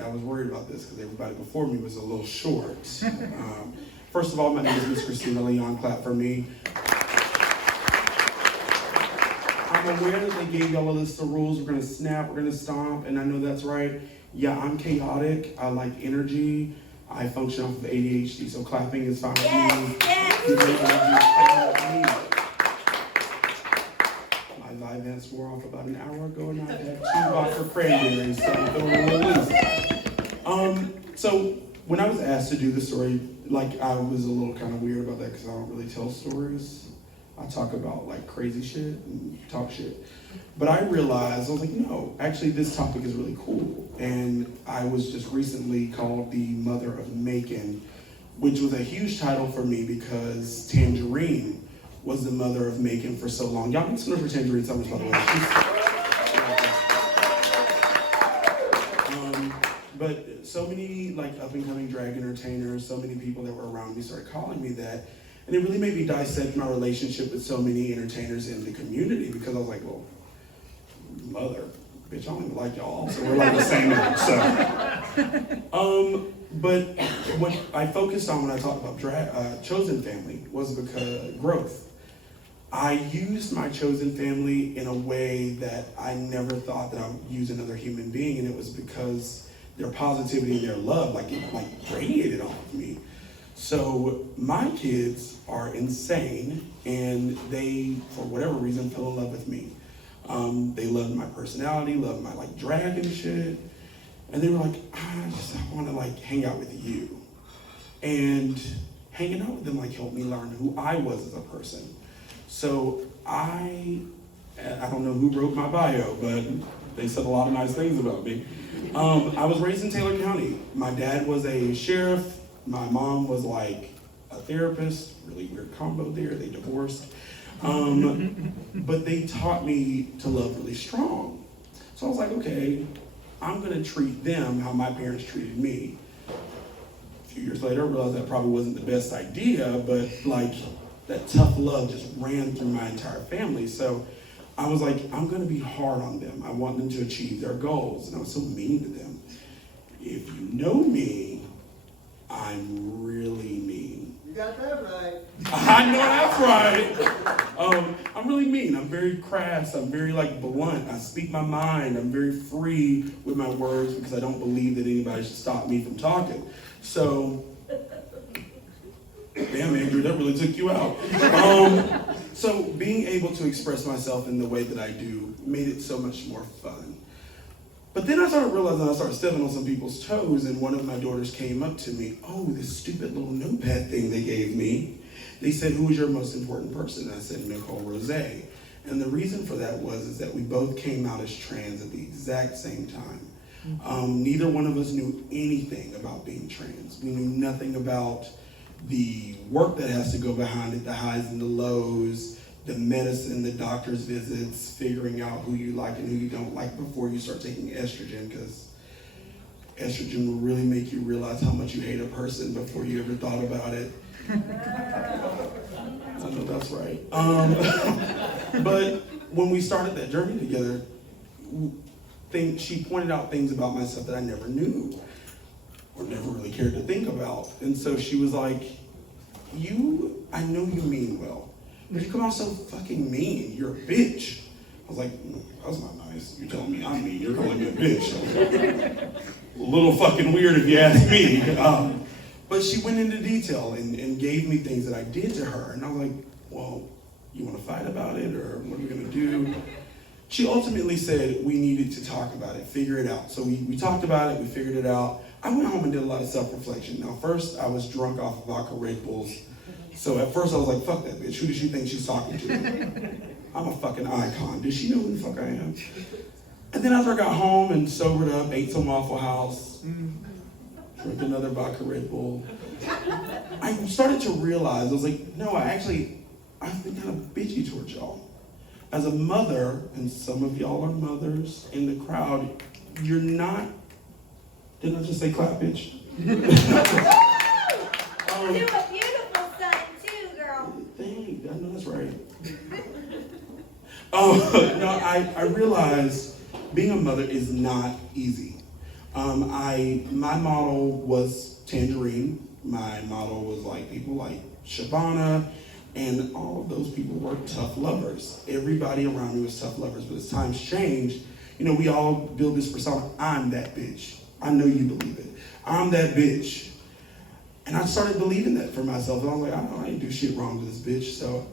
I was worried about this because everybody before me was a little short. First of all, my name is Miss Christina. Leon, clap for me. I'm aware that they gave y'all a list of rules. We're gonna snap, we're gonna stomp, and I know that's right. Yeah, I'm chaotic. I like energy. I function off of ADHD, so clapping is fine with me. My live events wore off about an hour ago, and I had 2 vodka cranberries, so I'm throwing a little loose. So when I was asked to do the story, like I was a little kind of weird about that because I don't really tell stories. I talk about like crazy shit and talk shit. But I realized, I was like, no, actually this topic is really cool. And I was just recently called the mother of Macon, which was a huge title for me because Tangerine was the mother of Macon for so long. Y'all make some noise for Tangerine so much, by the way. But so many like up and coming drag entertainers, so many people that were around me started calling me that. And it really made me dissect my relationship with so many entertainers in the community because I was like, well, mother, bitch, I don't even like y'all, so we're like the same age, so. But what I focused on when I talked about chosen family was because growth. I used my chosen family in a way that I never thought that I would use another human being, and it was because their positivity and their love, it radiated off of me. So my kids are insane, and they, for whatever reason, fell in love with me. They loved my personality, loved my drag and shit, and they were like, I want to hang out with you. And hanging out with them helped me learn who I was as a person. So I don't know who wrote my bio, but they said a lot of nice things about me. I was raised in Taylor County. My dad was a sheriff. My mom was a therapist, really weird combo there, they divorced. But they taught me to love really strong. So I was like, okay, I'm gonna treat them how my parents treated me. A few years later, I realized that probably wasn't the best idea, but that tough love just ran through my entire family. So I was like, I'm gonna be hard on them. I want them to achieve their goals. And I was so mean to them. If you know me, I'm really mean. You got that right. I know that's right. I'm really mean. I'm very crass. I'm very blunt. I speak my mind. I'm very free with my words because I don't believe that anybody should stop me from talking. So, damn, Andrew, that really took you out. So being able to express myself in the way that I do made it so much more fun. But then I started realizing I started stepping on some people's toes, and one of my daughters came up to me, oh, this stupid little notepad thing they gave me. They said, who is your most important person? And I said, Nicole Rose. And the reason for that is that we both came out as trans at the exact same time. Neither one of us knew anything about being trans. We knew nothing about the work that has to go behind it, the highs and the lows, the medicine, the doctor's visits, figuring out who you like and who you don't like before you start taking estrogen, because estrogen will really make you realize how much you hate a person before you ever thought about it. I know that's right. But when we started that journey together, she pointed out things about myself that I never knew or never really cared to think about. And so she was like, I know you mean well, but you come out so fucking mean. You're a bitch. I was like, that's not nice. You're telling me I'm mean. You're calling me a bitch. A little fucking weird if you ask me. But she went into detail and gave me things that I did to her. And I was like, well, you want to fight about it or what are we going to do? She ultimately said we needed to talk about it, figure it out. So we talked about it, we figured it out. I went home and did a lot of self-reflection. Now, first, I was drunk off of vodka Red Bulls. So at first I was like, fuck that bitch. Who does she think she's talking to? I'm a fucking icon. Does she know who the fuck I am? And then after I got home and sobered up, ate some Waffle House, drank another vodka Red Bull, I started to realize, I was like, no, I've been kind of bitchy towards y'all. As a mother, and some of y'all are mothers in the crowd, you're not, didn't I just say clap, bitch? You a beautiful son too, girl. Dang, I know that's right. No, I realized being a mother is not easy. My model was Tangerine. My model was like people like Shabana, and all of those people were tough lovers. Everybody around me was tough lovers, but as times changed, we all build this persona. I'm that bitch. I know you believe it. I'm that bitch. And I started believing that for myself. And I was like, I didn't do shit wrong to this bitch. So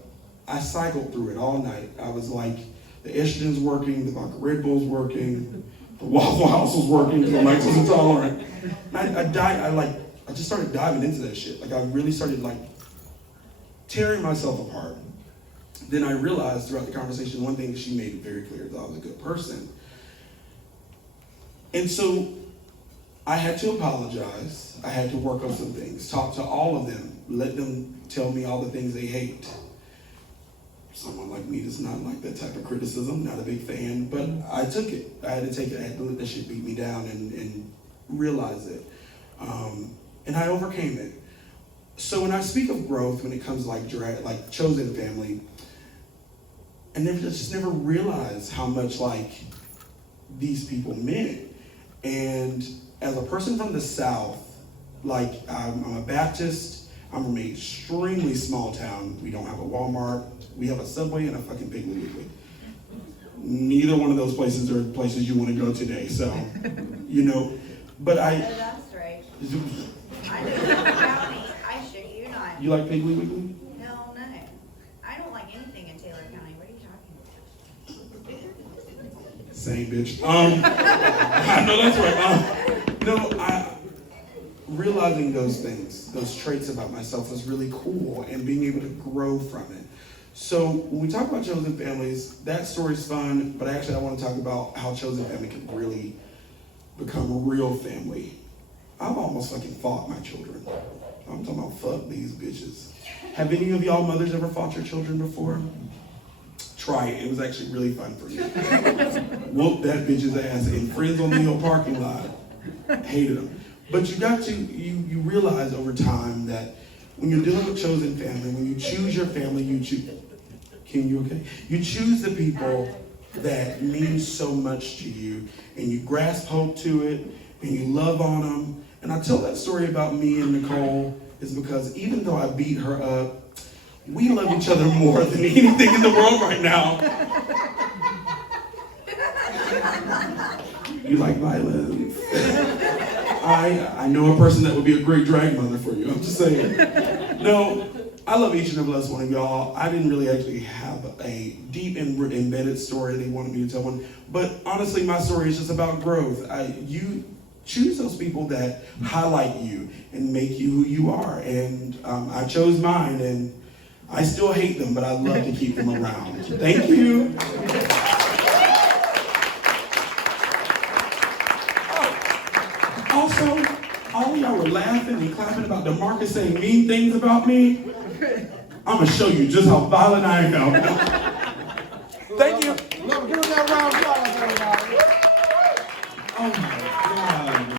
I cycled through it all night. I was like, the estrogen's working, the vodka Red Bull's working, the Waffle House was working because I'm lactose intolerant. I just started diving into that shit. Like I really started like tearing myself apart. Then I realized throughout the conversation, one thing she made it very clear, that I was a good person. And so I had to apologize. I had to work on some things, talk to all of them, let them tell me all the things they hate. Someone like me does not like that type of criticism, not a big fan, but I took it. I had to take it. I had to let that shit beat me down and realize it. And I overcame it. So when I speak of growth, when it comes to like chosen family, I just never realized how much like these people meant. And as a person from the South, like I'm a Baptist, I'm from an extremely small town. We don't have a Walmart. We have a Subway and a fucking Piggly Wiggly. Neither one of those places are places you want to go today. So, but That's right. I live in the county. I shit you not. You like Piggly Wiggly? No. I don't like anything in Taylor County. What are you talking about? Same bitch. I know that's right. Realizing those things, those traits about myself was really cool, and being able to grow from it. So when we talk about chosen families, that story's fun, but actually I want to talk about how chosen family can really become a real family. I've almost fucking fought my children. I'm talking about fuck these bitches. Have any of y'all mothers ever fought your children before? Try it. It was actually really fun for me. Whoop that bitch's ass in Friends on the Hill parking lot. Hated them. But you realize over time that when you're dealing with chosen family, when you choose your family, you choose the people that mean so much to you, and you grasp hope to it, and you love on them. And I tell that story about me and Nicole is because even though I beat her up, we love each other more than anything in the world right now. You like violence. I know a person that would be a great drag mother for you. I'm just saying. No, I love each and every last one of y'all. I didn't really actually have a deep embedded story they wanted me to tell one. But honestly, my story is just about growth. You choose those people that highlight you and make you who you are. And I chose mine, and I still hate them, but I love to keep them around. Thank you. Also, all of y'all were laughing and clapping about DeMarcus saying mean things about me. I'm gonna show you just how violent I am. Thank you. Give him that round of applause.